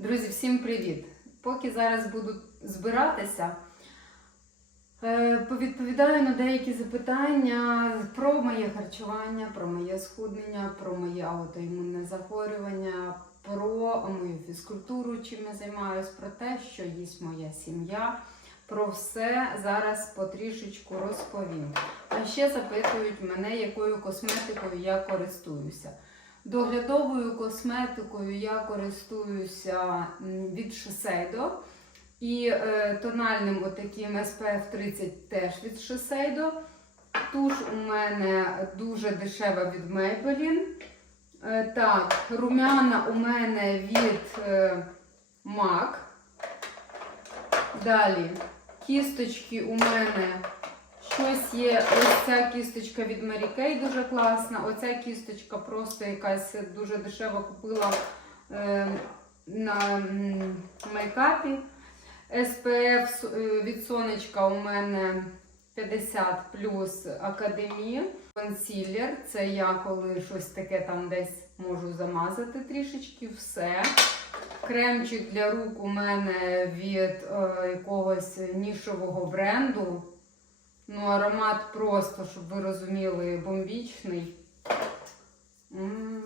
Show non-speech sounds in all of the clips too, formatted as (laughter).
Друзі, всім привіт! Поки зараз буду збиратися, е, повідповідаю на деякі запитання про моє харчування, про моє схуднення, про моє аутоімунне захворювання, про мою фізкультуру, чим я займаюся, про те, що їсть моя сім'я. Про все зараз потрішечку розповім. А ще запитують мене, якою косметикою я користуюся. Доглядовою косметикою я користуюся від Shiseido. І е, тональним отаким SPF 30 теж від Shiseido. Туш у мене дуже дешева від Maybelline. Е, так, румяна у мене від е, MAC. Далі кісточки у мене є. Ось ця кісточка від Mary Kay дуже класна. Оця кісточка просто якась дуже дешева купила е, на мейкапі. SPF е, від сонечка у мене 50 плюс академія. Консілер. Це я коли щось таке там десь можу замазати трішечки. Все. Кремчик для рук у мене від е, якогось нішового бренду. Ну, аромат просто, щоб ви розуміли, бомбічний. М.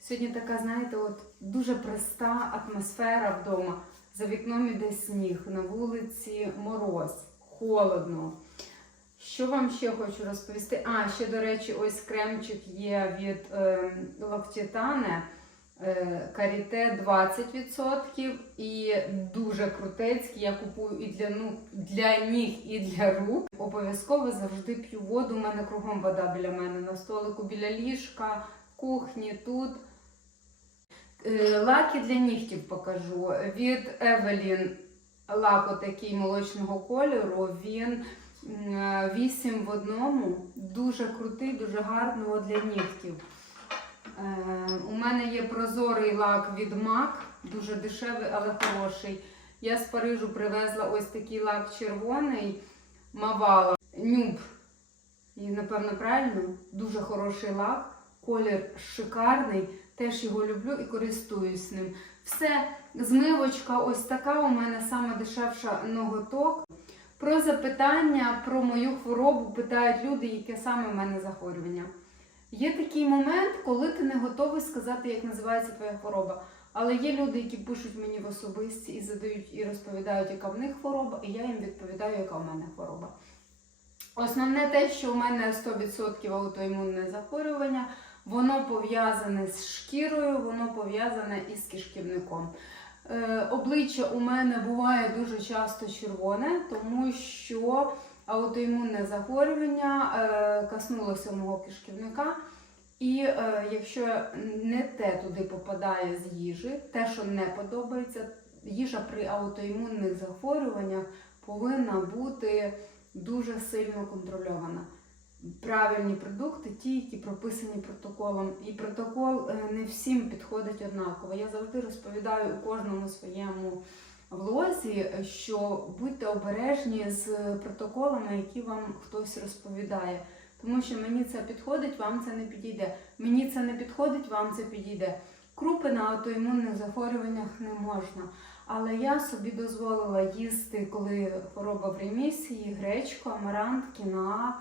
Сьогодні така, знаєте, от дуже проста атмосфера вдома. За вікном іде сніг, на вулиці мороз, холодно. Що вам ще хочу розповісти? А, ще, до речі, ось кремчик є від е, L'Occitane. Е, Каріте 20% і дуже крутецький. Я купую і для, ну, для ніг, і для рук. Обов'язково завжди п'ю воду. У мене кругом вода біля мене на столику, біля ліжка, кухні, тут. Е, Лаки для нігтів покажу. Від Evelyn лак такий молочного кольору. Він 8 в одному. Дуже крутий, дуже гарний для нігтів. Е, У мене є прозорий лак від MAC, дуже дешевий, але хороший. Я з Парижу привезла ось такий лак червоний Мавала. Нюб. І, напевно, правильно, дуже хороший лак. Колір шикарний. Теж його люблю і користуюсь ним. Все, змивочка ось така у мене саме дешевша ноготок. Про запитання про мою хворобу питають люди, яке саме в мене захворювання. Є такий момент, коли ти не готовий сказати, як називається твоя хвороба. Але є люди, які пишуть мені в особисті і задають і розповідають, яка в них хвороба, і я їм відповідаю, яка в мене хвороба. Основне те, що у мене 100% аутоімунне захворювання, воно пов'язане з шкірою, воно пов'язане із кишківником. Е, обличчя у мене буває дуже часто червоне, тому що аутоімунне захворювання е, коснулося мого кишківника. І е, якщо не те туди попадає з їжі, те, що не подобається, їжа при аутоімунних захворюваннях повинна бути дуже сильно контрольована. Правильні продукти, ті, які прописані протоколом. І протокол е, не всім підходить однаково. Я завжди розповідаю у кожному своєму влозі, що будьте обережні з протоколами, які вам хтось розповідає. Тому що мені це підходить, вам це не підійде. Мені це не підходить, вам це підійде. Крупи на аутоімунних захворюваннях не можна. Але я собі дозволила їсти, коли хвороба в ремісії, гречку, амарант, кіна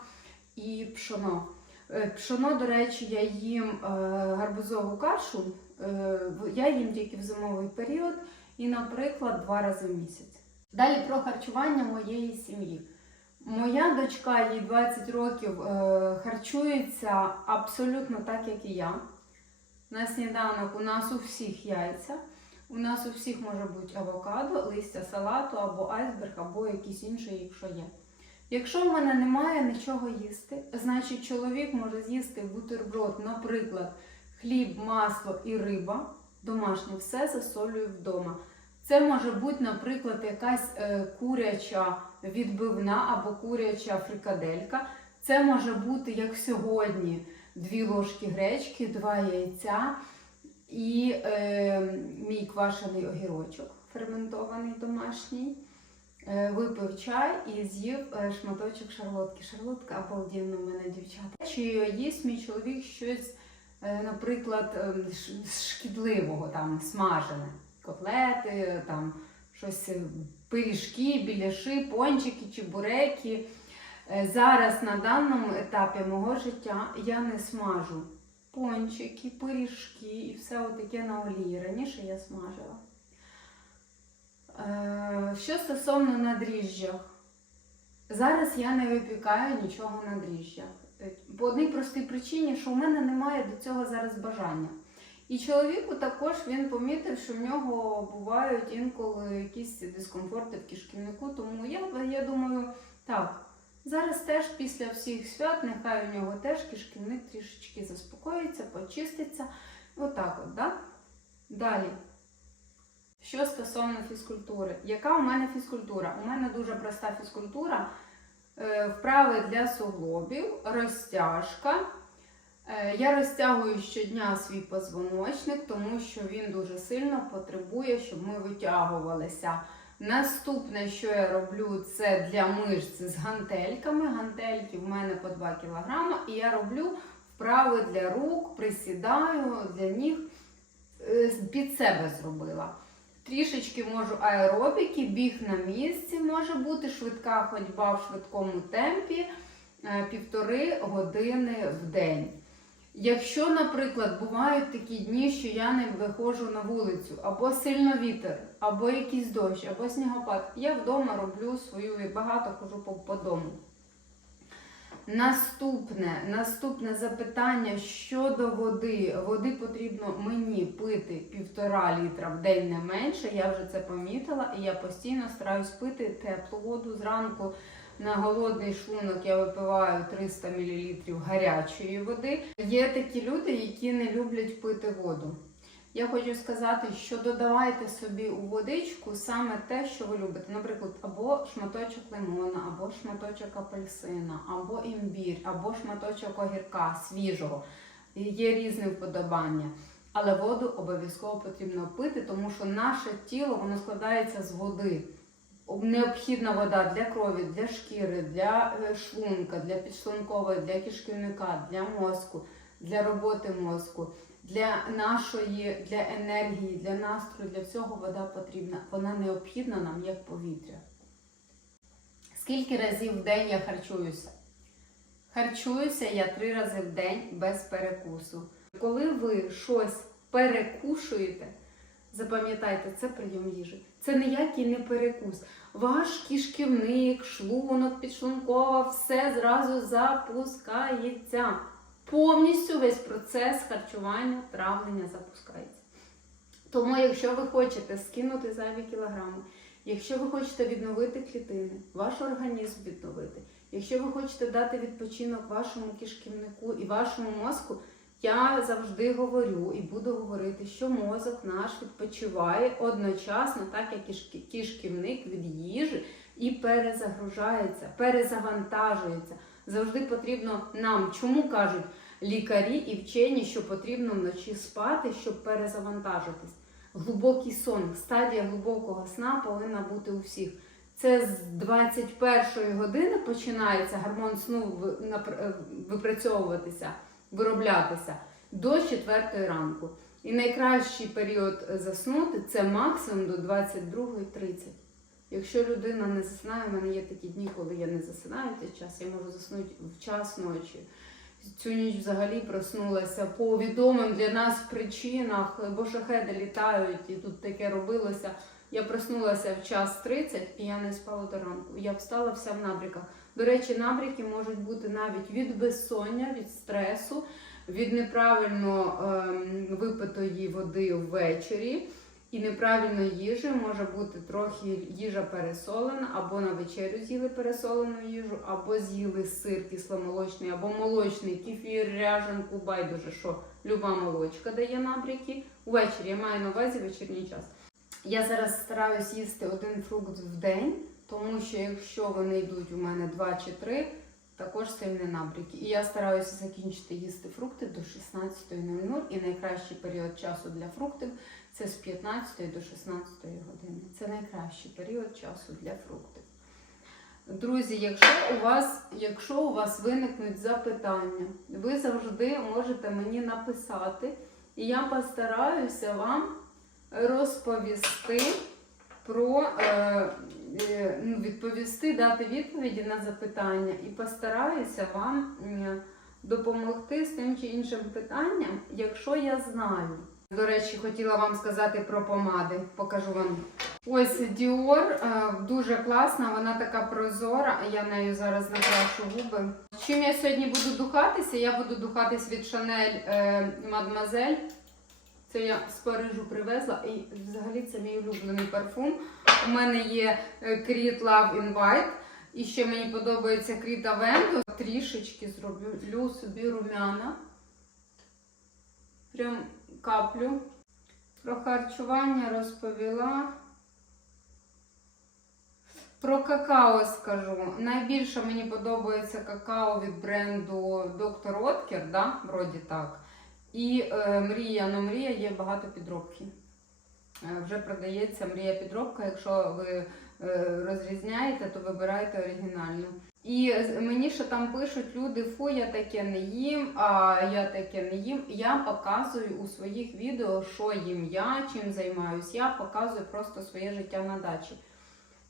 і пшоно. Е, Пшоно, до речі, я їм е, гарбузову кашу. е, Я їм тільки в зимовий період і, наприклад, два рази в місяць. Далі про харчування моєї сім'ї. Моя дочка, їй 20 років, е, харчується абсолютно так, як і я. На сніданок у нас у всіх яйця. У нас у всіх може бути авокадо, листя салату або айсберг, або якийсь інший, якщо є. Якщо в мене немає нічого їсти, значить чоловік може з'їсти бутерброд, наприклад, хліб, масло і риба. Домашнє все засолюю вдома. Це може бути, наприклад, якась е, куряча відбивна або куряча фрикаделька. Це може бути, як сьогодні, дві ложки гречки, два яйця і е, мій квашений огірочок ферментований домашній. Е, Випив чай і з'їв е, шматочок шарлотки. Шарлотка обалденна в мене дівчата. Чи їсть мій чоловік щось наприклад, ем, шкідливого, там смажене, котлети, там щось, е, пиріжки, біляши, пончики, чебуреки. Е, Зараз на даному етапі мого життя я не смажу пончики, пиріжки і все таке на олії. Раніше я смажила. Е, Що стосовно на дріжджах, зараз я не випікаю нічого на дріжджах. По одній простій причині, що в мене немає до цього зараз бажання. І чоловіку також він помітив, що в нього бувають інколи якісь дискомфорти в кишківнику. Тому я, я думаю, так, зараз теж після всіх свят, нехай у нього теж кишківник трішечки заспокоїться, почиститься. Отак от, да? Далі. Що стосовно фізкультури, яка у мене фізкультура? У мене дуже проста фізкультура. Е, Вправи для суглобів, розтяжка. Е, Я розтягую щодня свій позвоночник, тому що він дуже сильно потребує, щоб ми витягувалися. Наступне, що я роблю, це для мишць з гантельками. Гантельки в мене по 2 кг, і я роблю вправи для рук, присідаю для ніг е, під себе зробила. Трішечки можу аеробіки, біг на місці може бути, швидка ходьба в швидкому темпі е, півтори години в день. Якщо, наприклад, бувають такі дні, що я не виходжу на вулицю, або сильно вітер, або якийсь дощ, або снігопад, я вдома роблю свою і багато хожу по, по дому. Наступне, наступне запитання щодо води. Води потрібно мені пити півтора літра в день не менше. Я вже це помітила, і я постійно стараюсь пити теплу воду зранку. На голодний шлунок я випиваю 300 мл гарячої води. Є такі люди, які не люблять пити воду. Я хочу сказати, що додавайте собі у водичку саме те, що ви любите. Наприклад, або шматочок лимона, або шматочок апельсина, або імбір, або шматочок огірка свіжого. Є різне вподобання. Але воду обов'язково потрібно пити, тому що наше тіло воно складається з води. Необхідна вода для крові, для шкіри, для е, шлунка, для підшлункової, для кишківника, для мозку, для роботи мозку, для нашої, для енергії, для настрою, для всього вода потрібна. Вона необхідна нам як повітря. Скільки разів в день я харчуюся? Харчуюся я три рази в день без перекусу. Коли ви щось перекушуєте, запам'ятайте, це прийом їжі. Це ніякий не перекус. Ваш кишківник, шлунок, підшлункова, все зразу запускається. Повністю весь процес харчування, травлення запускається. Тому, якщо ви хочете скинути зайві кілограми, якщо ви хочете відновити клітини, ваш організм відновити, якщо ви хочете дати відпочинок вашому кишківнику і вашому мозку, я завжди говорю і буду говорити, що мозок наш відпочиває одночасно, так як кишківник від їжі, і перезагружається, перезавантажується. Завжди потрібно нам, чому кажуть лікарі і вчені, що потрібно вночі спати, щоб перезавантажитись. Глибокий сон, стадія глибокого сна повинна бути у всіх. Це з 21 години починається гормон сну е, випрацьовуватися, вироблятися до 4 ранку. І найкращий період заснути це максимум до 22.30. Якщо людина не засинає, в мене є такі дні, коли я не засинаю цей час, я можу заснути в час ночі. Цю ніч взагалі проснулася по відомим для нас причинах, бо шахеди літають і тут таке робилося. Я проснулася в час 30 і я не спала до ранку. Я встала вся в набріках. До речі, набріки можуть бути навіть від безсоння, від стресу, від неправильно ем, випитої води ввечері. І неправильної їжі може бути трохи їжа пересолена, або на вечерю з'їли пересолену їжу, або з'їли сир кисломолочний, або молочний, кефір, ряжанку, байдуже, що люба молочка дає набряки. Увечері я маю на увазі вечірній час. Я зараз стараюсь їсти один фрукт в день, тому що якщо вони йдуть у мене 2 чи 3, також сильні набряки. І я стараюся закінчити їсти фрукти до 16.00 і найкращий період часу для фруктів це з 15 до 16 години. Це найкращий період часу для фруктів. Друзі, якщо у вас, якщо у вас виникнуть запитання, ви завжди можете мені написати, і я постараюся вам розповісти про е, е, ну, відповісти, дати відповіді на запитання і постараюся вам допомогти з тим чи іншим питанням, якщо я знаю. До речі, хотіла вам сказати про помади. Покажу вам. Ось Dior, е, дуже класна, вона така прозора, я нею зараз накрашу губи. Чим я сьогодні буду духатися? Я буду духатись від Chanel е, Mademoiselle. Це я з Парижу привезла, і взагалі це мій улюблений парфум. У мене є е, Creed Love in White. І ще мені подобається Creed Avento. Трішечки зроблю собі румяна. Прям каплю. Про харчування розповіла. Про какао скажу. Найбільше мені подобається какао від бренду Dr. Oetker, да? вроді так. І е, мрія, ну мрія є багато підробки. Е, вже продається мрія підробка. Якщо ви е, розрізняєте, то вибирайте оригінальну. І мені ще там пишуть люди, фу, я таке не їм, а я таке не їм. Я показую у своїх відео, що їм я, чим займаюсь. Я показую просто своє життя на дачі.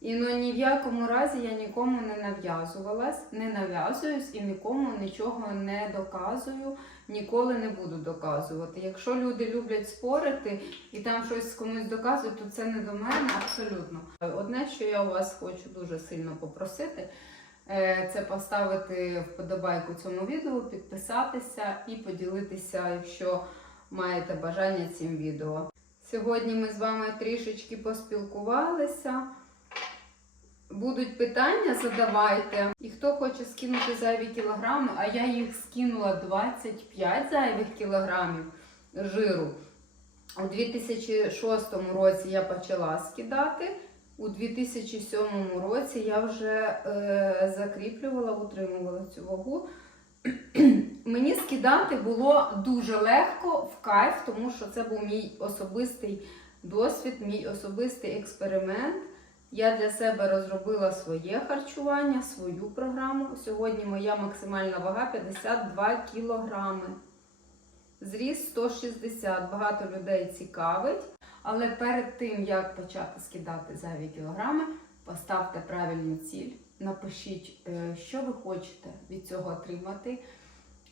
І ну ні в якому разі я нікому не нав'язувалась, не нав'язуюсь і нікому нічого не доказую, ніколи не буду доказувати. Якщо люди люблять спорити і там щось комусь доказують, то це не до мене абсолютно. Одне, що я у вас хочу дуже сильно попросити, це поставити вподобайку цьому відео, підписатися і поділитися, якщо маєте бажання цим відео. Сьогодні ми з вами трішечки поспілкувалися. Будуть питання, задавайте. І хто хоче скинути зайві кілограми, а я їх скинула 25 зайвих кілограмів жиру. У 2006 році я почала скидати. У 2007 році я вже е, закріплювала, утримувала цю вагу. (clears throat) Мені скидати було дуже легко в кайф, тому що це був мій особистий досвід, мій особистий експеримент. Я для себе розробила своє харчування, свою програму. Сьогодні моя максимальна вага 52 кілограми. Зріс 160. Багато людей цікавить. Але перед тим, як почати скидати зайві кілограми, поставте правильну ціль. Напишіть, е, що ви хочете від цього отримати,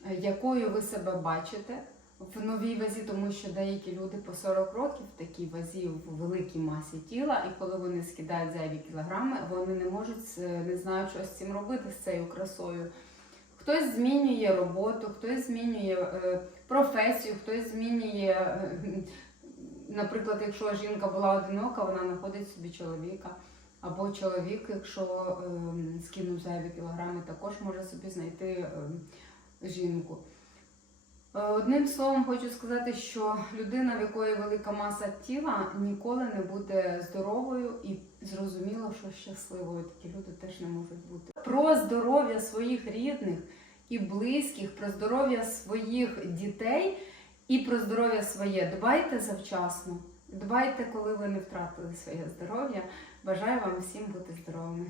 е, якою ви себе бачите в новій вазі, тому що деякі люди по 40 років в такій вазі в великій масі тіла, і коли вони скидають зайві кілограми, вони не можуть не знають, що з цим робити з цією красою. Хтось змінює роботу, хтось змінює е, професію, хтось змінює, наприклад, якщо жінка була одинока, вона знаходить собі чоловіка. Або чоловік, якщо ем, скинув зайві кілограми, також може собі знайти ем, жінку. Е, Одним словом, хочу сказати, що людина, в якої велика маса тіла, ніколи не буде здоровою і зрозуміло, що щасливою. Такі люди теж не можуть бути. Про здоров'я своїх рідних і близьких, про здоров'я своїх дітей і про здоров'я своє. Дбайте завчасно. Дбайте, коли ви не втратили своє здоров'я. Бажаю вам всім бути здоровими.